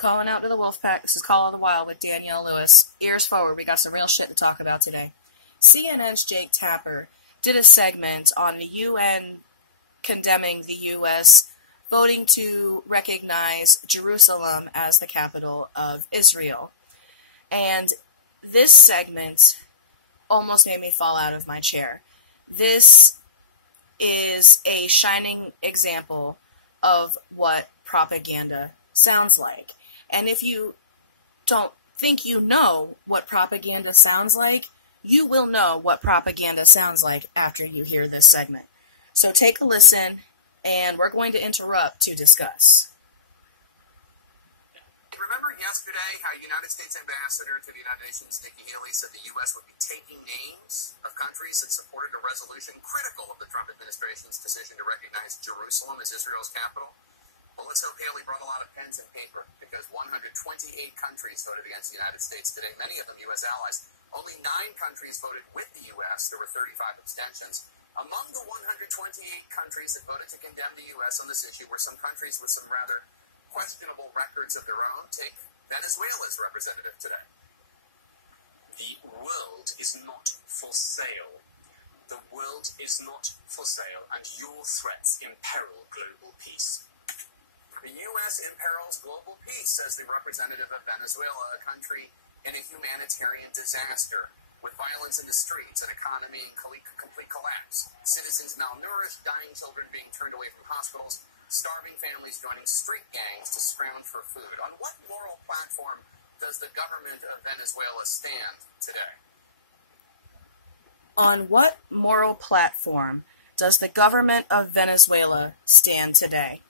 Calling out to the Wolfpack. This is Call of the Wild with Danielle Lewis. Ears forward. We got some real shit to talk about today. CNN's Jake Tapper did a segment on the UN condemning the U.S. voting to recognize Jerusalem as the capital of Israel. And this segment almost made me fall out of my chair. This is a shining example of what propaganda sounds like. And if you don't think you know what propaganda sounds like, you will know what propaganda sounds like after you hear this segment. So take a listen, and we're going to interrupt to discuss. Remember yesterday how United States Ambassador to the United Nations, Nikki Haley, said the U.S. would be taking names of countries that supported a resolution critical of the Trump administration's decision to recognize Jerusalem as Israel's capital? Well, let's hope Haley brought a lot of pens and paper, because 128 countries voted against the United States today, many of them U.S. allies. Only 9 countries voted with the U.S. There were 35 abstentions. Among the 128 countries that voted to condemn the U.S. on this issue were some countries with some rather questionable records of their own. Take Venezuela's representative today. The world is not for sale. The world is not for sale, and your threats imperil global peace. The U.S. imperils global peace, says the representative of Venezuela, a country in a humanitarian disaster, with violence in the streets, an economy in complete collapse, citizens malnourished, dying children being turned away from hospitals, starving families joining street gangs to scrounge for food. On what moral platform does the government of Venezuela stand today? On what moral platform does the government of Venezuela stand today?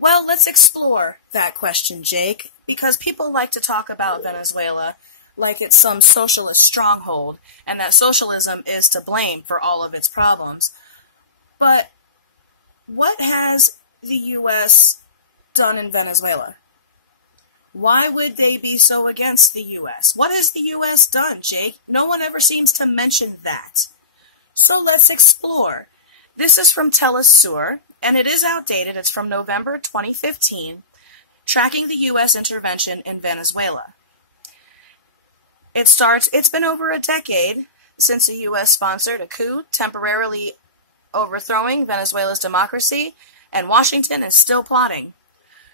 Well, let's explore that question, Jake, because people like to talk about Venezuela like it's some socialist stronghold, and that socialism is to blame for all of its problems. But what has the U.S. done in Venezuela? Why would they be so against the U.S.? What has the U.S. done, Jake? No one ever seems to mention that. So let's explore. This is from Telesur, and it is outdated. It's from November 2015, tracking the U.S. intervention in Venezuela. It's been over a decade since the U.S. sponsored a coup temporarily overthrowing Venezuela's democracy, and Washington is still plotting.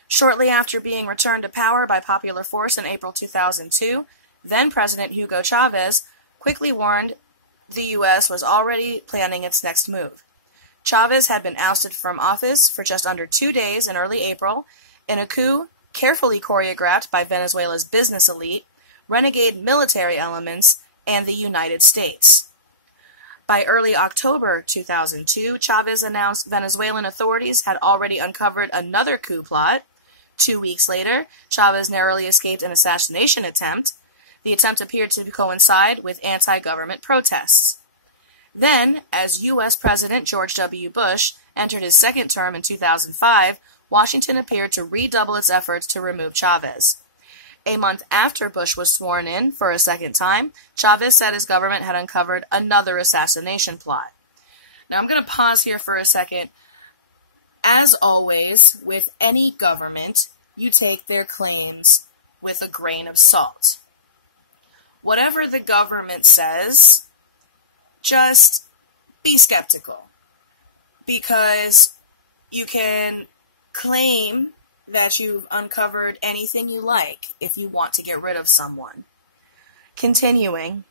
Shortly after being returned to power by popular force in April 2002, then-President Hugo Chavez quickly warned the U.S. was already planning its next move. Chavez had been ousted from office for just under 2 days in early April in a coup carefully choreographed by Venezuela's business elite, renegade military elements, and the United States. By early October 2002, Chavez announced Venezuelan authorities had already uncovered another coup plot. 2 weeks later, Chavez narrowly escaped an assassination attempt. The attempt appeared to coincide with anti-government protests. Then, as U.S. President George W. Bush entered his second term in 2005, Washington appeared to redouble its efforts to remove Chavez. A month after Bush was sworn in for a second time, Chavez said his government had uncovered another assassination plot. Now I'm going to pause here for a second. As always, with any government, you take their claims with a grain of salt. Whatever the government says, just be skeptical. Because you can claim that you've uncovered anything you like if you want to get rid of someone. Continuing,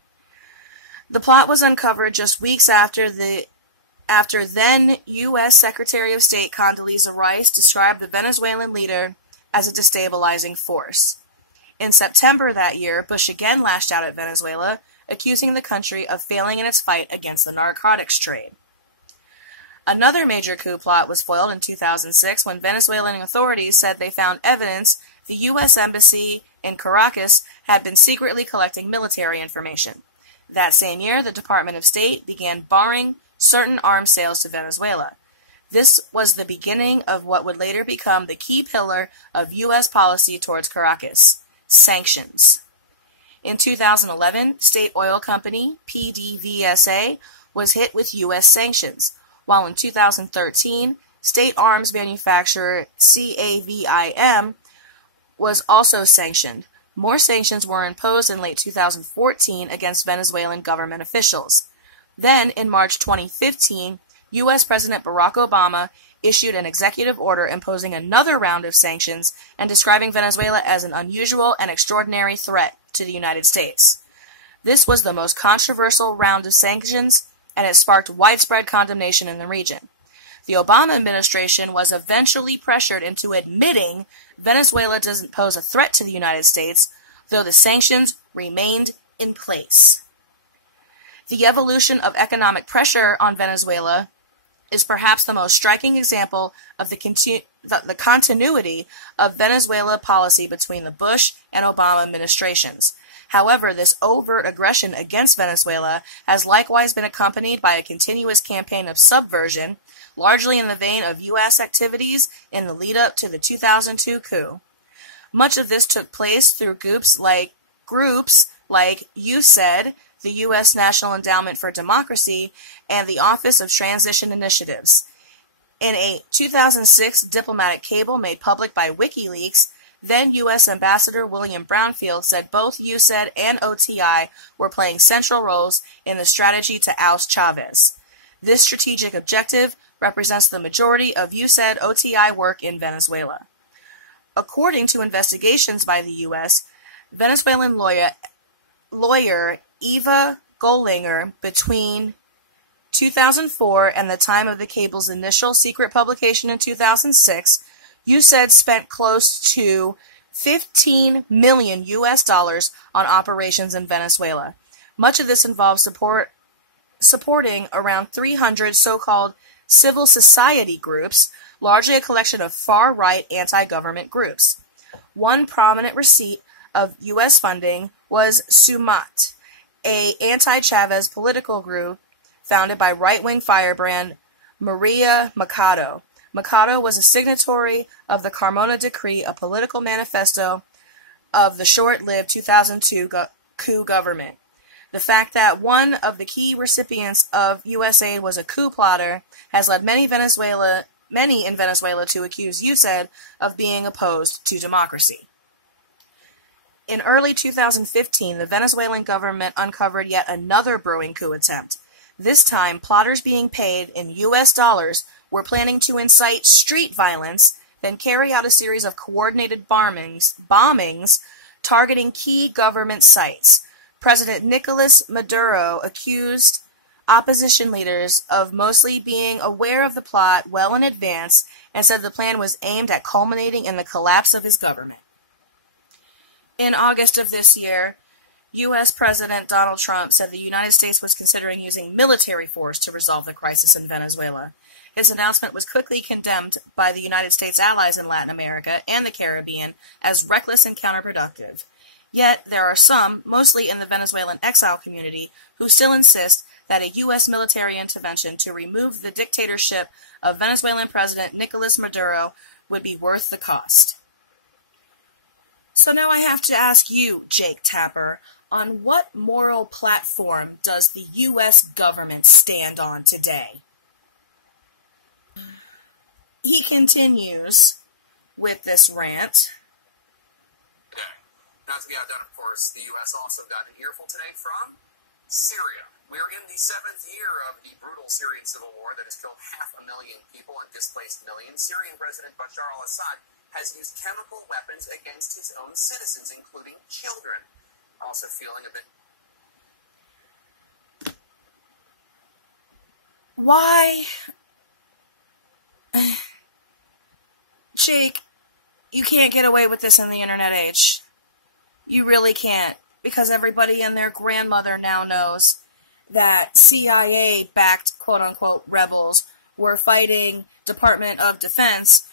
the plot was uncovered just weeks after then U.S. Secretary of State Condoleezza Rice described the Venezuelan leader as a destabilizing force. In September that year, Bush again lashed out at Venezuela, accusing the country of failing in its fight against the narcotics trade. Another major coup plot was foiled in 2006 when Venezuelan authorities said they found evidence the U.S. Embassy in Caracas had been secretly collecting military information. That same year, the Department of State began barring certain arms sales to Venezuela. This was the beginning of what would later become the key pillar of U.S. policy towards Caracas: sanctions. In 2011, state oil company PDVSA was hit with U.S. sanctions, while in 2013, state arms manufacturer CAVIM was also sanctioned. More sanctions were imposed in late 2014 against Venezuelan government officials. Then, in March 2015, U.S. President Barack Obama issued an executive order imposing another round of sanctions and describing Venezuela as an unusual and extraordinary threat to the United States. This was the most controversial round of sanctions, and it sparked widespread condemnation in the region. The Obama administration was eventually pressured into admitting Venezuela doesn't pose a threat to the United States, though the sanctions remained in place. The evolution of economic pressure on Venezuela is perhaps the most striking example of the continuity of Venezuela policy between the Bush and Obama administrations. However, this overt aggression against Venezuela has likewise been accompanied by a continuous campaign of subversion, largely in the vein of U.S. activities in the lead-up to the 2002 coup. Much of this took place through groups like USAID, the U.S. National Endowment for Democracy, and the Office of Transition Initiatives. In a 2006 diplomatic cable made public by WikiLeaks, then U.S. Ambassador William Brownfield said both USAID and OTI were playing central roles in the strategy to oust Chavez. This strategic objective represents the majority of USAID OTI work in Venezuela. According to investigations by the U.S., Venezuelan lawyer Eva Gollinger, between 2004 and the time of the cable's initial secret publication in 2006, USAID spent close to $15 million on operations in Venezuela. Much of this involves supporting around 300 so-called civil society groups, largely a collection of far-right anti-government groups. One prominent receipt of U.S. funding was SUMAT, an anti-Chavez political group founded by right-wing firebrand Maria Machado. Machado was a signatory of the Carmona Decree, a political manifesto of the short-lived 2002 coup government. The fact that one of the key recipients of U.S. aid was a coup plotter has led many in Venezuela to accuse USAID of being opposed to democracy. In early 2015, the Venezuelan government uncovered yet another brewing coup attempt. This time, plotters being paid in U.S. dollars were planning to incite street violence, then carry out a series of coordinated bombings targeting key government sites. President Nicolas Maduro accused opposition leaders of mostly being aware of the plot well in advance and said the plan was aimed at culminating in the collapse of his government. In August of this year, U.S. President Donald Trump said the United States was considering using military force to resolve the crisis in Venezuela. His announcement was quickly condemned by the United States allies in Latin America and the Caribbean as reckless and counterproductive. Yet, there are some, mostly in the Venezuelan exile community, who still insist that a U.S. military intervention to remove the dictatorship of Venezuelan President Nicolas Maduro would be worth the cost. So now I have to ask you, Jake Tapper, on what moral platform does the U.S. government stand on today? He continues with this rant. Not to be outdone, of course, the U.S. also got an earful today from Syria. We're in the 7th year of the brutal Syrian civil war that has killed 500,000 people and displaced millions. Syrian President Bashar al-Assad has used chemical weapons against his own citizens, including children. Also feeling a bit... Why? Jake, you can't get away with this in the internet age. You really can't, because everybody and their grandmother now knows that CIA-backed, quote-unquote, rebels were fighting Department of Defense,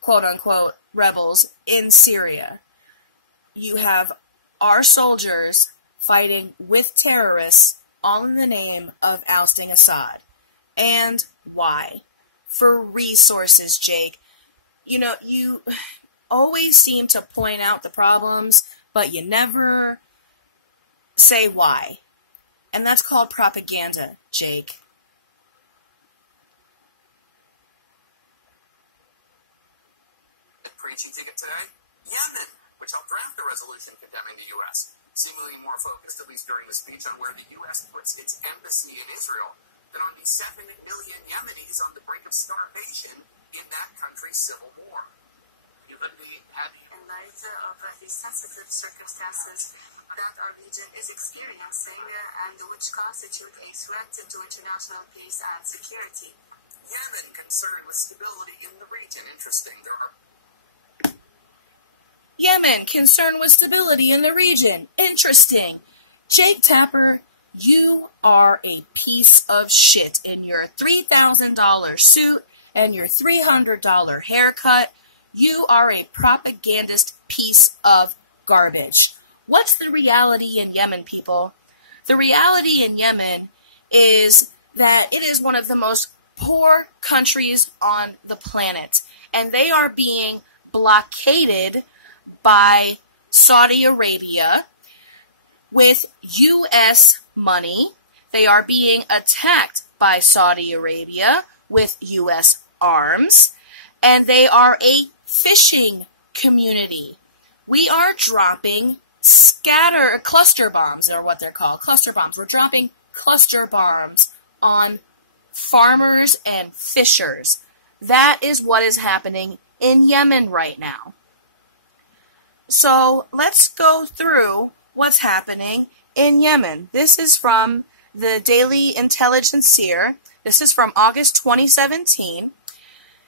quote-unquote, rebels in Syria. You have our soldiers fighting with terrorists, all in the name of ousting Assad. And why? For resources, Jake. You know, you always seem to point out the problems, but you never say why. And that's called propaganda, Jake. Preaching ticket today? Yemen, which helped draft the resolution condemning the U.S., seemingly more focused, at least during the speech, on where the U.S. puts its embassy in Israel than on the 7 million Yemenis on the brink of starvation in that country's civil war. Given the In light of the sensitive circumstances that our region is experiencing and which constitute a threat to international peace and security. Yemen, concerned with stability in the region. Interesting. Yemen, concerned with stability in the region. Interesting. Jake Tapper, you are a piece of shit in your $3,000 suit and your $300 haircut. You are a propagandist piece of garbage. What's the reality in Yemen, people? The reality in Yemen is that it is one of the most poor countries on the planet, and they are being blockaded by Saudi Arabia with U.S. money. They are being attacked by Saudi Arabia with U.S. arms, and they are a fishing community. We are dropping cluster bombs, are what they're called, cluster bombs. We're dropping cluster bombs on farmers and fishers. That is what is happening in Yemen right now. So let's go through what's happening in Yemen. This is from the Daily Intelligencer. This is from August 2017.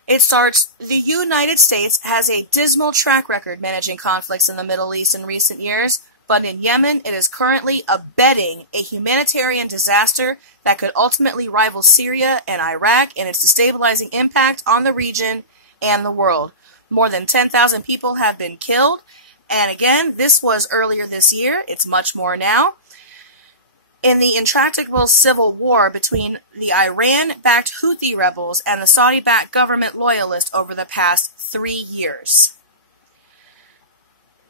It starts, the United States has a dismal track record managing conflicts in the Middle East in recent years, but in Yemen it is currently abetting a humanitarian disaster that could ultimately rival Syria and Iraq in its destabilizing impact on the region and the world. More than 10,000 people have been killed, and again, this was earlier this year. It's much more now. In the intractable civil war between the Iran-backed Houthi rebels and the Saudi-backed government loyalists over the past 3 years.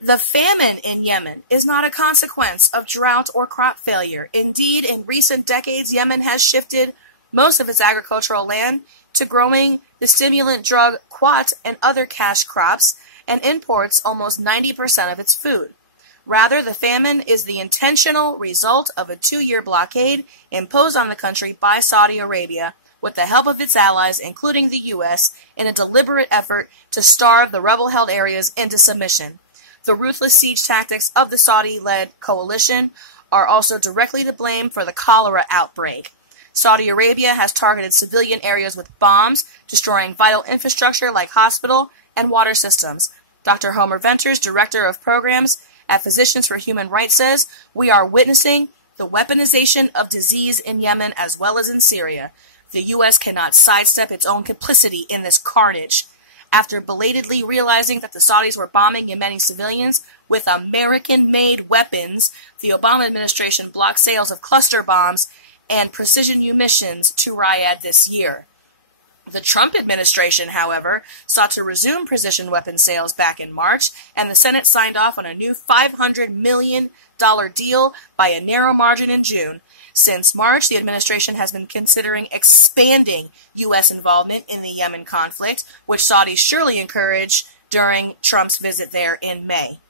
The famine in Yemen is not a consequence of drought or crop failure. Indeed, in recent decades, Yemen has shifted most of its agricultural land to growing the stimulant drug quat and other cash crops, and imports almost 90% of its food. Rather, the famine is the intentional result of a 2-year blockade imposed on the country by Saudi Arabia with the help of its allies, including the U.S., in a deliberate effort to starve the rebel-held areas into submission. The ruthless siege tactics of the Saudi-led coalition are also directly to blame for the cholera outbreak. Saudi Arabia has targeted civilian areas with bombs, destroying vital infrastructure like hospital and water systems. Dr. Homer Venters, Director of Programs at Physicians for Human Rights, says, "We are witnessing the weaponization of disease in Yemen as well as in Syria. The U.S. cannot sidestep its own complicity in this carnage. After belatedly realizing that the Saudis were bombing Yemeni civilians with American-made weapons, the Obama administration blocked sales of cluster bombs and precision munitions to Riyadh this year. The Trump administration, however, sought to resume precision weapon sales back in March, and the Senate signed off on a new $500 million deal by a narrow margin in June. Since March, the administration has been considering expanding U.S. involvement in the Yemen conflict, which Saudis surely encouraged during Trump's visit there in May.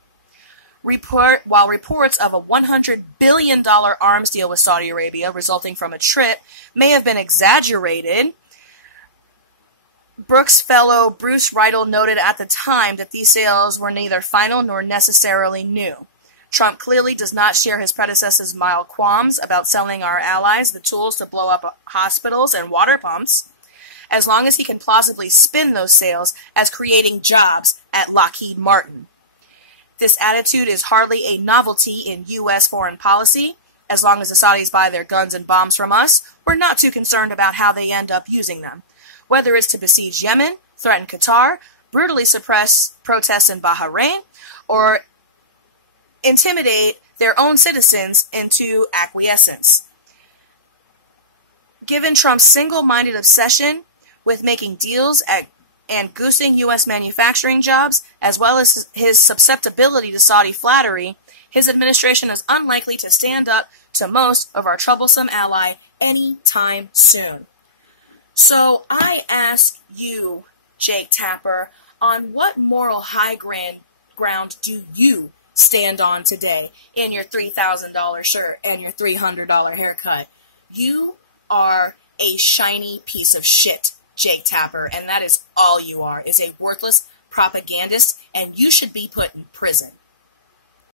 While reports of a $100 billion arms deal with Saudi Arabia resulting from a trip may have been exaggerated, Brooks fellow Bruce Riedel noted at the time that these sales were neither final nor necessarily new. Trump clearly does not share his predecessor's mild qualms about selling our allies the tools to blow up hospitals and water pumps, as long as he can plausibly spin those sales as creating jobs at Lockheed Martin. This attitude is hardly a novelty in U.S. foreign policy. As long as the Saudis buy their guns and bombs from us, we're not too concerned about how they end up using them. Whether it's to besiege Yemen, threaten Qatar, brutally suppress protests in Bahrain, or intimidate their own citizens into acquiescence. Given Trump's single-minded obsession with making deals and goosing U.S. manufacturing jobs, as well as his susceptibility to Saudi flattery, his administration is unlikely to stand up to most of our troublesome ally anytime soon. So I ask you, Jake Tapper, on what moral high ground do you stand on today in your $3,000 shirt and your $300 haircut? You are a shiny piece of shit, Jake Tapper, and that is all you are, is a worthless propagandist, and you should be put in prison.